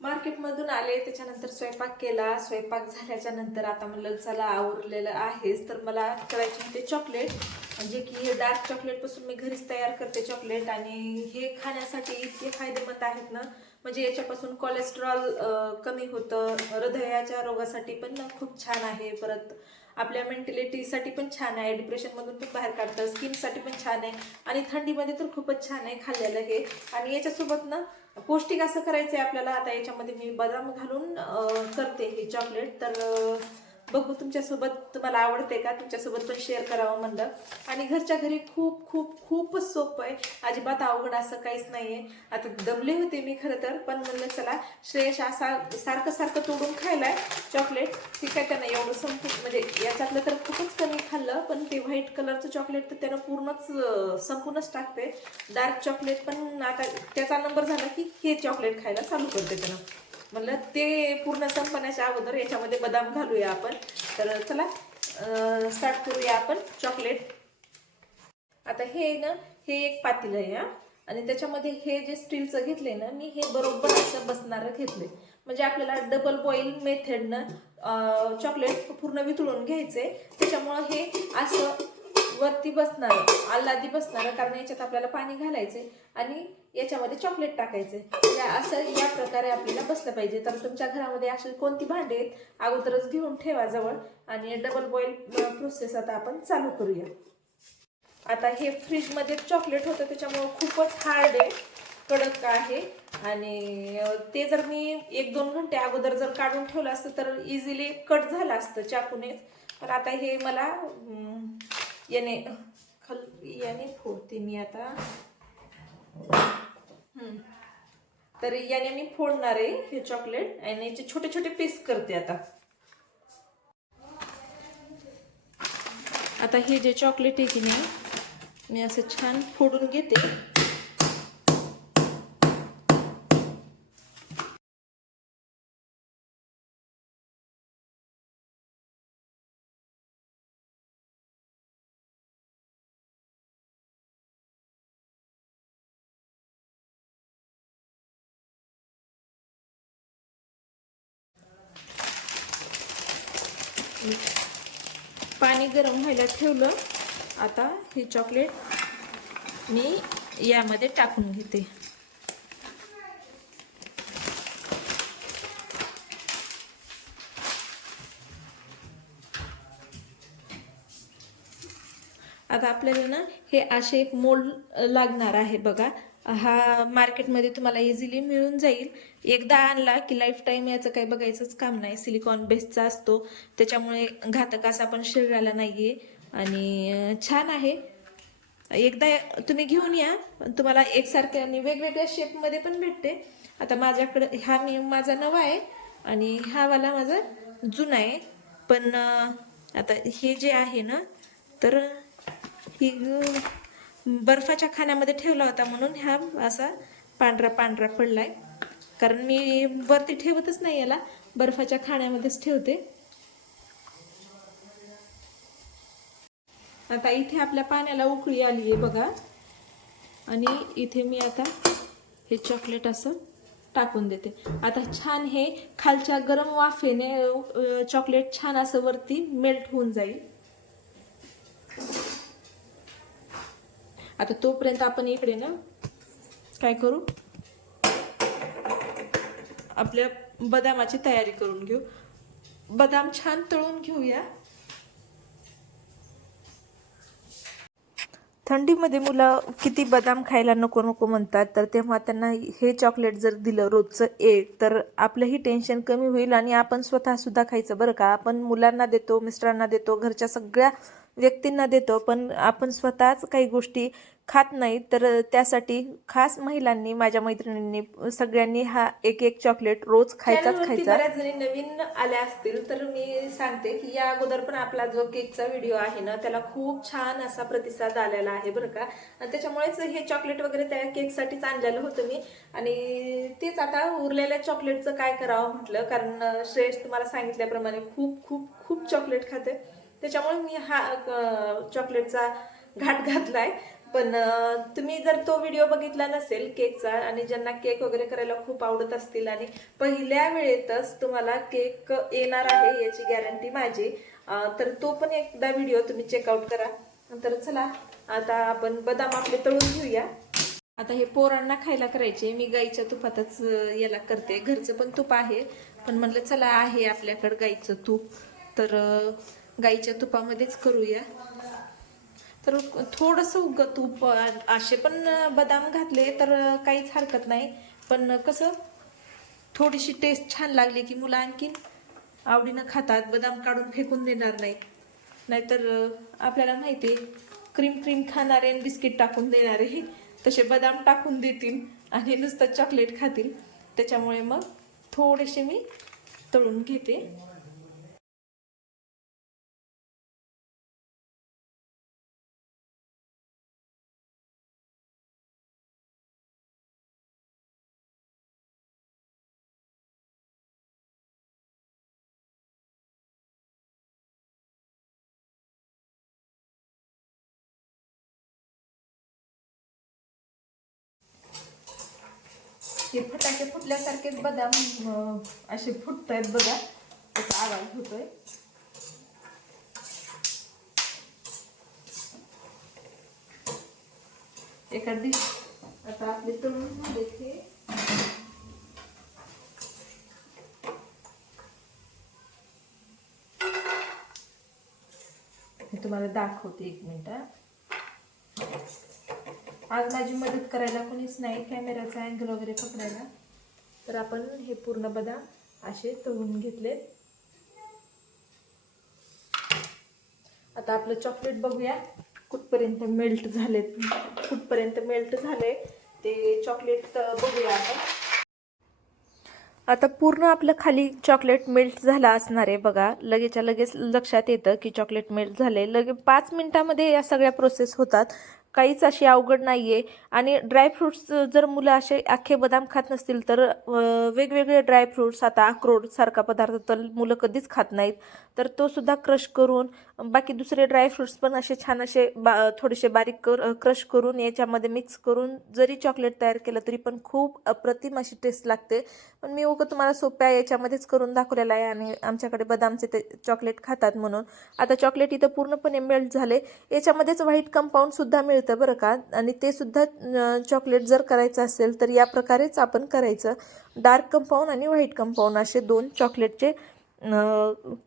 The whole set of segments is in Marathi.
मार्केटमधून आले त्याच्यानंतर स्वयंपाक केला. स्वयंपाक झाल्याच्यानंतर आता म्हणलं चला आवरलेलं आहेच. तर मला करायचे होते चॉकलेट म्हणजे की हे डार्क चॉकलेटपासून मी घरीच तयार करते चॉकलेट आणि हे खाण्यासाठी इतके फायदेमंद आहेत ना. म्हणजे याच्यापासून कोलेस्ट्रॉल कमी होतं. हृदयाच्या रोगासाठी पण खूप छान आहे. परत आपल्या मेंटॅलिटीसाठी पण छान आहे. डिप्रेशनमधून पण बाहेर काढतं. स्किनसाठी पण छान आहे. आणि थंडीमध्ये तर खूपच छान आहे खाल्लेलं हे. आणि याच्यासोबत ना पौष्टिक असं करायचं आहे आपल्याला. आता याच्यामध्ये मी बदाम घालून करते हे चॉकलेट तर बघू तुमच्यासोबत तुम्हाला आवडते का? तुमच्यासोबत पण शेअर करावं म्हणलं. आणि घरच्या घरी खूप खूप खूपच सोपं आहे. अजिबात अवघड असं काहीच नाही आहे आता दमले होते मी खरं तर पण म्हणलं चला श्रेयश असा सारखं सारखं तोडून खायलाय चॉकलेट ठीक आहे त्यानं एवढं संपू म्हणजे याच्यातलं तर खूपच कमी खाल्लं पण ते व्हाईट कलरचं चॉकलेट तर त्यानं पूर्णच संपूनच टाकते. डार्क चॉकलेट पण आता त्याचा नंबर झाला की हे चॉकलेट खायला चालू करते त्यानं. म्हणलं ते पूर्ण संपण्याच्या अगोदर याच्यामध्ये बदाम घालूया आपण. तर चला स्टार्ट करूया आपण. चॉकलेट आता हे ना हे एक पातील आहे हा. आणि त्याच्यामध्ये हे जे स्टीलचं घेतलंय ना मी हे बरोबर असं बसणारं घेतलंय. म्हणजे आपल्याला डबल बॉईल मेथडनं चॉकलेट पूर्ण वितळून घ्यायचंय. त्याच्यामुळं हे असं वरती बसणार आल्हादी बसणार कारण याच्यात आपल्याला पाणी घालायचंय. आणि याच्यामध्ये चॉकलेट टाकायचं. या असं या प्रकारे आपल्याला बसलं पाहिजे. तर तुमच्या घरामध्ये अशी कोणती भांडी आहेत अगोदरच घेऊन ठेवा जवळ आणि डबल बॉईल प्रोसेस आता आपण चालू करूया. आता हे फ्रीजमध्ये चॉकलेट होतं त्याच्यामुळं खूपच हार्ड आहे कडक आहे. आणि ते जर मी एक दोन घंटे अगोदर जर काढून ठेवलं असतं तर इझिली कट झालं असतं चाकूनेच. पण आता हे मला याने खल याने फोडते मी आता. तर याने मी फोडणार आहे हे चॉकलेट आणि याचे छोटे छोटे पीस करते आता. आता हे जे चॉकलेट आहे की मी मी असं छान फोडून घेते. पाणी गरम व्हायला ठेवलं. आता हे चॉकलेट मी यामध्ये टाकून घेते. आता आपल्याला ना हे असे एक मोल्ड लागणार आहे बघा. हा मार्केटमध्ये तुम्हाला इझिली मिळून जाईल. एकदा आणला की लाईफ टाईम याचं काही बघायचंच काम नाही. सिलिकॉन बेसचा असतो. त्याच्यामुळे घातक असा पण शरीराला नाही आहे आणि छान आहे. एकदा तुम्ही घेऊन या. पण तुम्हाला एकसारख्या आणि वेगवेगळ्या शेपमध्ये पण भेटते. आता माझ्याकडं हा मी माझा नवा आहे. आणि हा वाला माझा जुना आहे. पण आता हे जे आहे ना तर ही बर्फाच्या खाण्यामध्ये ठेवला होता म्हणून हा असा पांढरा पांढरा पडला आहे कारण मी वरती ठेवतच नाही याला बर्फाच्या खाण्यामध्येच ठेवते. आता इथे आपल्या पाण्याला उकळी आली आहे बघा. आणि इथे मी आता हे चॉकलेट असं टाकून देते. आता छान हे खालच्या गरम वाफेने चॉकलेट छान असं वरती मेल्ट होऊन जाईल. आता तोपर्यंत आपण इकडे ना काय करू? आपल्या बदामाची तयारी करून घेऊ. बदाम छान तळून घेऊया. थंडीमध्ये मुलं किती बदाम खायला नको नको म्हणतात तर तेव्हा त्यांना हे चॉकलेट जर दिलं रोजचं एक तर आपलंही टेन्शन कमी होईल आणि आपण स्वतः सुद्धा खायचं बरं का. आपण मुलांना देतो मिस्टरांना देतो घरच्या सगळ्या व्यक्तींना देतो पण आपण स्वतःच काही गोष्टी खात नाही तर त्यासाठी खास महिलांनी माझ्या मैत्रिणींनी सगळ्यांनी हा एक एक चॉकलेट रोज खायचाच खायचा. बऱ्याच जणी नवीन आल्या असतील तर मी सांगते की या अगोदर पण आपला जो केकचा व्हिडिओ आहे ना त्याला खूप छान असा प्रतिसाद आलेला आहे बरं का. आणि त्याच्यामुळेच हे चॉकलेट वगैरे त्या केकसाठीच आणलेलं होतं मी. आणि तेच आता उरलेल्या चॉकलेटचं काय करावं म्हटलं कारण श्रेष्ठ तुम्हाला सांगितल्याप्रमाणे खूप खूप खूप चॉकलेट खाते. त्याच्यामुळे मी हा चॉकलेटचा घाट घातलाय. पण तुम्ही जर तो व्हिडिओ बघितला नसेल केकचा आणि ज्यांना केक वगैरे करायला खूप आवडत असतील आणि पहिल्या वेळेतच तुम्हाला केक येणार आहे याची गॅरंटी माझी तर तो पण एकदा व्हिडिओ तुम्ही चेकआउट करा. तर चला आता आपण बदाम आपले तळून घेऊया. आता हे पोरांना खायला करायचे मी गाईच्या तुपातच याला करते. घरचं पण तूप आहे पण म्हणलं चला आहे आपल्याकडं गाईचं तूप. तर गाईच्या तुपामध्येच करूया. तर थोडंसं उग तूप असे पण बदाम घातले तर काहीच हरकत नाही. पण कसं थोडीशी टेस्ट छान लागली की मुलं आणखीन आवडीनं खातात. बदाम काढून फेकून देणार नाही. नाहीतर आपल्याला माहिती आहे क्रीम क्रीम खाणारे आणि बिस्किट टाकून देणारे तसे बदाम टाकून देतील आणि नुसतं चॉकलेट खातील. त्याच्यामुळे मग थोडेसे मी तळून घेते. हे फटाके फुटल्यासारखेच बदाम असे फुटत आहेत बघा. त्याचा आवाज होतोय. एका डिश आता आपले तळून झाले ते. तुम्हाला दाखवते एक मिनिट. हा. आज माझी मदत करायला कोणीच नाही कॅमेराचा अँगल वगैरे पकडायला. तर आपण हे पूर्ण बदाम असे तळून घेतले आता आपलं चॉकलेट बघूया. कुठपर्यंत मेल्ट झालेत कुठपर्यंत मेल्ट झाले ते चॉकलेट बघूया आपण. आता पूर्ण आपलं खाली चॉकलेट मेल्ट झाला असणार आहे बघा. लगेच्या लगेच लक्षात येतं की चॉकलेट मेल्ट झाले लगे पाच मिनिटामध्ये या सगळ्या प्रोसेस होतात. काहीच अशी अवघड नाही आहे आणि ड्रायफ्रुट्स जर मुलं असे अख्खे बदाम खात नसतील तर वेगवेगळे ड्रायफ्रुट्स आता अक्रोडसारखा पदार्थ तर मुलं कधीच खात नाहीत. तर तो सुद्धा क्रश करून बाकी दुसरे ड्रायफ्रुट्स पण असे छान असे बा थोडेसे बारीक कर क्रश करून याच्यामध्ये मिक्स करून जरी चॉकलेट तयार केलं तरी पण खूप अप्रतिम अशी टेस्ट लागते. पण मी उगं तुम्हाला सोप्या याच्यामध्येच करून दाखवलेलं आहे आणि आमच्याकडे बदामचे ते चॉकलेट खातात म्हणून. आता चॉकलेट इथं पूर्णपणे मेल्ट झाले. याच्यामध्येच व्हाईट कंपाऊंडसुद्धा सुद्धा मिळतं बरं का? आणि ते सुद्धा चॉकलेट जर करायचं असेल तर या प्रकारेच आपण करायचं. डार्क कंपाऊंड आणि व्हाईट कंपाऊंड असे दोन चॉकलेटचे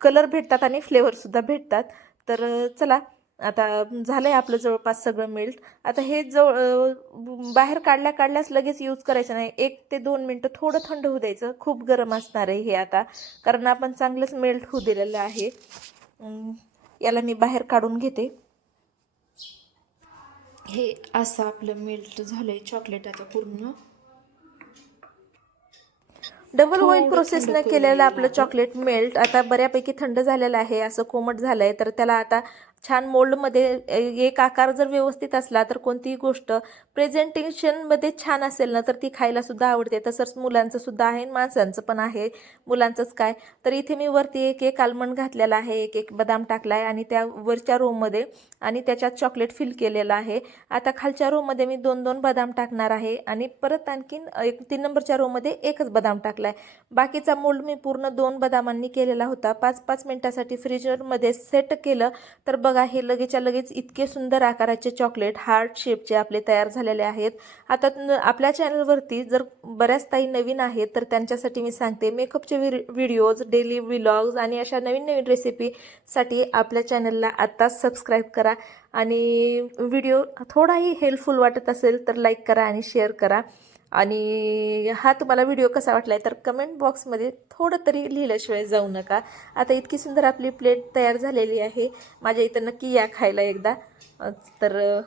कलर भेटतात आणि फ्लेवरसुद्धा भेटतात. तर चला आता झालं आहे आपलं जवळपास सगळं मेल्ट आता हे जवळ बाहेर काढल्या काढल्यास लगेच यूज करायचं नाही. एक ते दोन मिनटं थोडं थंड होऊ द्यायचं. खूप गरम असणार आहे हे आता. कारण आपण चांगलंच मेल्ट होऊ दिलेलं आहे. याला मी बाहेर काढून घेते. हे असं आपलं मेल्ट झालंय चॉकलेट आता पूर्ण. डबल थंड न केलेलं आपलं चॉकलेट मेल्ट आता बऱ्यापैकी थंड झालेलं आहे असं कोमट झालंय तर त्याला आता छान मोल्डमध्ये एक आकार जर व्यवस्थित असला तर कोणतीही गोष्ट प्रेझेंटेशनमध्ये छान असेल ना तर ती खायला सुद्धा आवडते. तसंच मुलांचं सुद्धा आहे माणसांचं पण आहे. मुलांचंच काय? तर इथे मी वरती एक एक आल्मंड घातलेला आहे एक एक बदाम टाकला आहे आणि त्या वरच्या रोमध्ये आणि त्याच्यात चॉकलेट फिल केलेलं आहे. आता खालच्या रोमध्ये मी दोन दोन बदाम टाकणार आहे आणि परत आणखीन एक तीन नंबरच्या रोमध्ये एकच बदाम टाकला आहे बाकीचा मोल्ड मी पूर्ण दोन बदामांनी केलेला होता. पाच पाच मिनटासाठी फ्रीजरमध्ये सेट केलं तर बघ हे लगेचच्या लगेच इतके सुंदर आकाराचे चॉकलेट हार्ट शेपचे आपले तयार झालेले आहेत. आता न- आपल्या चॅनलवरती जर बऱ्याच ताई नवीन आहेत तर त्यांच्यासाठी मी सांगते मेकअपचे व्हिडिओज डेली व्लॉग्स आणि अशा नवीन नवीन रेसिपीसाठी आपल्या चॅनलला आत्ताच सबस्क्राईब करा. आणि व्हिडिओ थोडाही हेल्पफुल वाटत असेल तर लाईक करा आणि शेअर करा. आणि हा तुम्हाला व्हिडिओ कसा वाटला आहे तर कमेंट बॉक्समध्ये थोडं तरी लिहिल्याशिवाय जाऊ नका. आता इतकी सुंदर आपली प्लेट तयार झालेली आहे. माझ्या इथं नक्की या खायला एकदा. तर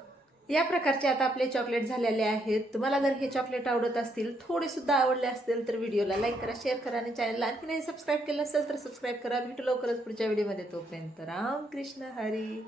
या प्रकारचे आता आपले चॉकलेट झालेले आहेत. तुम्हाला जर हे चॉकलेट आवडत असतील थोडेसुद्धा आवडले असतील तर व्हिडिओला लाईक करा शेअर करा आणि चॅनलला आणखी नाही सबस्क्राईब केलं असेल तर सबस्क्राईब करा. भेटू लवकरच पुढच्या व्हिडिओमध्ये तोपर्यंत राम कृष्ण हरी.